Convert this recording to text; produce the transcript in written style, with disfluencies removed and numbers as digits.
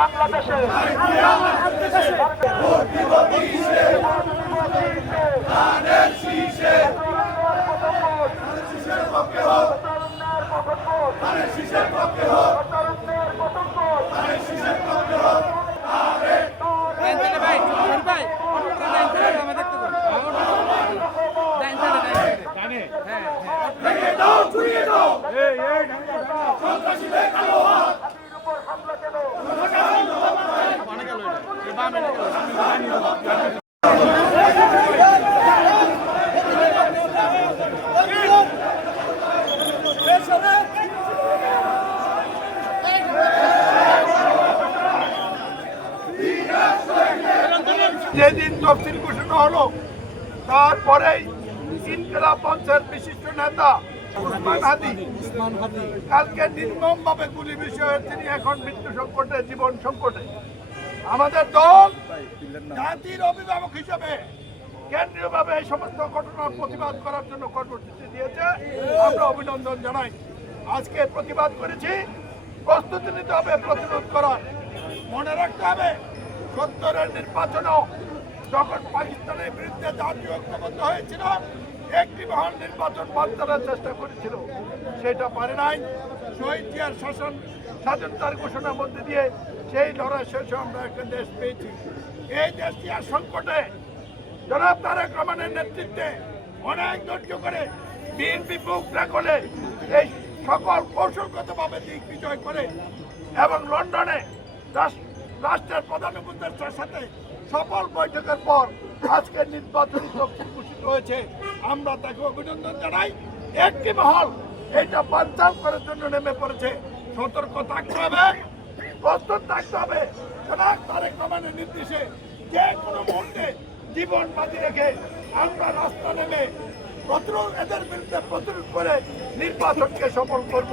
বাংলাদেশে যেদিন তফসিল ঘোষণা হলো তারপরেই ইনকিলাব মঞ্চের বিশিষ্ট নেতা উসমান হাদি কালকে নির্মমভাবে গুলি বিষয়ে তিনি এখন মৃত্যু সংকটে, জীবন সংকটে। আমাদের দল জাতির অভিভাবক হিসেবে কেন্দ্রীয়ভাবে এই সমস্ত ঘটনার প্রতিবাদ করার জন্য কর্মসূচি দিয়েছে। আমরা অভিনন্দন জানাই। আজকে প্রতিবাদ করেছি, প্রস্তুতি নিতে হবে প্রতিরোধ করার। মনে রাখতে হবে ৭০-এর নির্বাচনও যখন পাকিস্তানের বিরুদ্ধে জাতীয় ঐক্যবদ্ধ হয়েছিল, একটি মহান নির্বাচন বানচালের চেষ্টা করেছিল, সেটা পারে নাই। শহীদ জিয়ার স্বাধীনতার ঘোষণার মধ্যে দিয়ে সেই লড়াই শেষে আমরা একটা দেশ পেয়েছি। এই দেশটি আর সংকটে জনাব তারেক রহমানের নেতৃত্বে অনেক ধৈর্য করে বিএনপি বুক করে এই সকল কৌশলগতভাবে দিক বিজয় করে এবং লন্ডনে রাষ্ট্রের প্রধান উপদেষ্টার সাথে সফল বৈঠকের পর আজকের নির্বাচনী তফসিল ঘোষিত হয়েছে। আমরা তাকে অভিনন্দন জানাই। একটি মহল এইটা বানচাল করার জন্য নেমে পড়েছে। সতর্ক থাকতে হবে, প্রস্তুত থাকতে হবে। জনাব তারেক রহমানের নির্দেশে যে কোনো মুহূর্তে জীবন বাজি রেখে আমরা রাস্তা নেমে এদের বিরুদ্ধে প্রতিরোধ করে নির্বাচনকে সফল করব।